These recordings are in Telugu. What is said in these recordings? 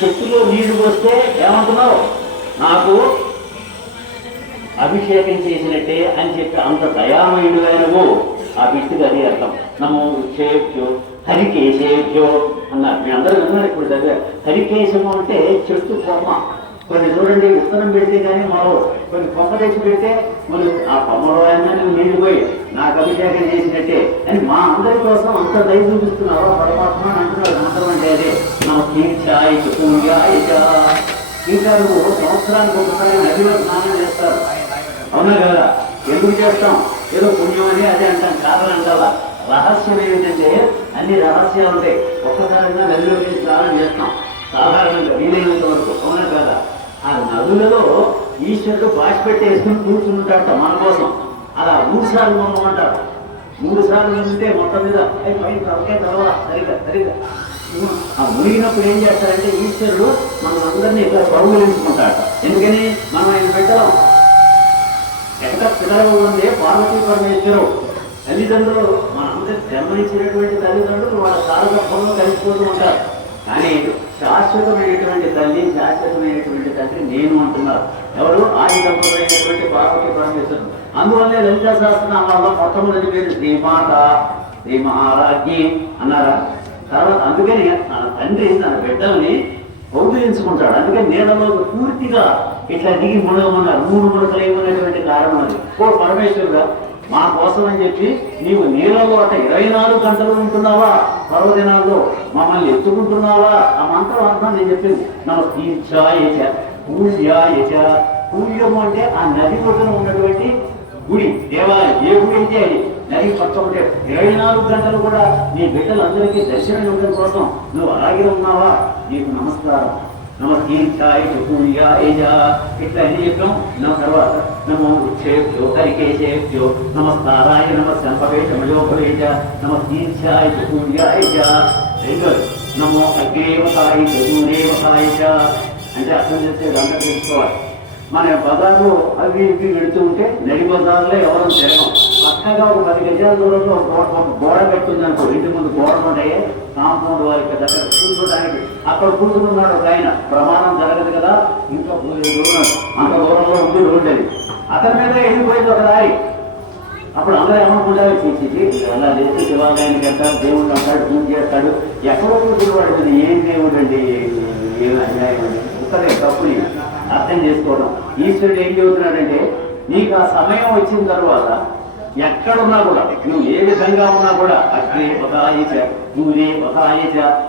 చెట్టులో నీళ్ళు పోస్తే ఏమంటున్నావు? నాకు అభిషేకం చేసినట్టే అని చెప్పి అంత దయామయుడు నువ్వు. ఆ బిట్టుకు అది అర్థం. నమో చేయొచ్చు హరికేసేయొచ్చు అన్నారు. మీ అందరూ విన్నారు ఇప్పుడు దగ్గర. హరికేశము అంటే చెట్టు కొమ్మ. కొన్ని చూడండి విత్తనం పెడితే కానీ మరో. కొన్ని కొమ్మ తెచ్చి పెడితే మరి ఆ కొమ్మలో అయినా నువ్వు నీళ్ళు పోయి నాకు అభిషేకం చేసినట్టే అని మా అందరి కోసం అంత దయ చూపిస్తున్నావు పరమాత్మ అని అంటున్నారు మంత్రం అంటే అదే నా తీర్చాయ ఇంకా నువ్వు సంవత్సరానికి ఒకసారి నదిలో స్నానం చేస్తారు అవునా కదా? ఎందుకు చేస్తాం? ఏదో పుణ్యం అని అదే అంటాం కాదని రహస్యం ఏమిటంటే అన్ని రహస్యాలు ఉంటాయి. ఒక్కసారిగా నదిలో స్నానం చేస్తాం. సాధారణంగా వీలైనంత వరకు అవునా కదా? ఆ నదులలో ఈశ్వరుడు బాష్ పెట్టి వేసుకుని కూర్చుంటాడట మన కోసం. అలా మూడు సార్లు మొమ్మమంటారు మూడు సార్లు ఉంటే మొత్తం మీద పైన ఒకే తర్వాత సరిగా సరిగా ఆ మునిగినప్పుడు ఏం చేస్తారంటే ఈశ్వరుడు మనం అందరినీ ఇట్లా కౌగులించుకుంటాడట ఎందుకని? మనం ఆయన పెట్టలేం. ఎక్కడ పిల్లలు ఉందే పార్వతీ పరమేశ్వరు తల్లిదండ్రులు మనందరి జన్మనిచ్చినటువంటి తల్లిదండ్రులు వాళ్ళ కాలగర్భంలో కలిసిపోతూ ఉంటారు. కానీ శాశ్వతమైనటువంటి తల్లి శాశ్వతమైనటువంటి తండ్రి నేను అంటున్నారు. ఎవరు? ఆది దంపతులైనటువంటి పార్వతీ పరమేశ్వరుడు. అందువల్లే లలితా సహస్రనామాల్లో మొట్టమొదటి పేరు శ్రీమాత శ్రీ మహారాజ్ఞి అన్నారా? తర్వాత అందుకని తన తండ్రి తన బిడ్డల్ని కౌగిలించుకుంటాడు అందుకని నీళ్ళలో పూర్తిగా ఇట్లా దిగి మునగమన్నారు. మూడు మునకలు ఏమన్నటువంటి కారణం అది. ఓ పరమేశ్వరుడా మా కోసం అని చెప్పి నీవు నీళ్ళలో అట ఇరవై నాలుగు గంటలు ఉంటున్నావా? పర్వదినాల్లో మమ్మల్ని ఎత్తుకుంటున్నావా? ఆ మంత్రం అర్థం నేను చెప్పింది. నా తీర్చాయచ పూజాయచ పూజము అంటే ఆ నది ఒడ్డున ఉన్నటువంటి గుడి దేవాలయం. ఏ గుడి అయితే అది? నది కొత్త ఉంటే ఇరవై నాలుగు గంటలు కూడా నీ బిడ్డలందరికీ దర్శనం ఇవ్వడం కోసం నువ్వు అలాగే ఉన్నావా? నీకు నమస్కారం. నమస్కీర్చాయ పూజాయ ఇట్లా ఎన్ని చెప్పాం? నా తర్వాత నమో ఉచ్చేభ్యో హరికేశేభ్యో నమస్కారాయ నమ సంపవేశమయోపవేశ నమస్కీర్చాయ పూజాయ వెరీ నమో అగ్రేవకాయ దూరేవకాయ అంటే అర్థం చేస్తే దాంట్లో తెలుసుకోవాలి. మన బజార్లో అవి ఇవి వెళుతూ ఉంటే నడి బజార్లో ఎవరు తిరగం పక్కగా ఒక పది గజాల దూరంలో గోడ ఒక గోడ అనుకో ఇంటి ముందు గోడ ఉంటాయి కాంపౌండ్ వారికి దగ్గర కూర్చోడానికి అక్కడ కూర్చున్నాడు ఒక ఆయన. ప్రమాణం జరగదు కదా? ఇంకా దూరం అంత దూరంలో ఉంది రోడ్డు అది. అతని మీద వెళ్ళిపోయింది ఒక దారి. అప్పుడు అందరూ ఏమనుకుంటారు? చేసి అలా లేచి శివాలయానికి వెళ్తాడు దేవుడు అంటాడు పూజ చేస్తాడు. ఎక్కడో కూర్చున్నవాడు ఏం దేవుడు అండి? ఏం అన్యాయం అండి? ఒక్కరే తప్పుని అర్థం చేసుకోవడం. ఈశ్వరుడు ఏం చెబుతున్నాడంటే నీకు ఆ సమయం వచ్చిన తర్వాత ఎక్కడున్నా కూడా నువ్వు ఏ విధంగా ఉన్నా కూడా అగ్రే ఒక ఆయేచ దూరే ఒక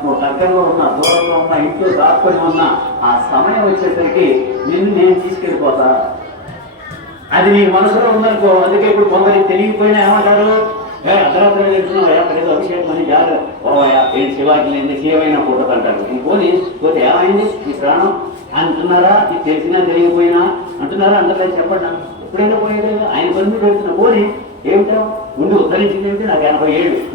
నువ్వు దగ్గరలో ఉన్నా దూరంలో ఉన్నా ఇంట్లో దాక్కుని ఉన్నా ఆ సమయం వచ్చేసరికి నిన్ను నేను తీసుకెళ్ళిపోతా. అది నీ మనసులో ఉందనుకో అందుకే ఇప్పుడు కొందరికి తెలియకపోయినా ఏమంటారు? ఏ అర్ధరాత్రి వెళ్తున్నావా ఏదో అభిషేకం అని జాగ్ర పోవాయా ఏంటి శివాకి లేని శివైన పూటకు అంటారు. పోనీ పోతే ఏమైంది? ఈ ప్రాణం? అంటున్నారా? ఇది తెలిసినా తెలియకపోయినా? అంటున్నారా? అందరిలో చెప్పండి. ఎప్పుడైనా పోయేది ఆయన పని మీద వెళ్తున్నా పోనీ ఏమిటో ముందు ఉద్ధరించింది ఏమిటి? నాకు ఎనభై ఏడు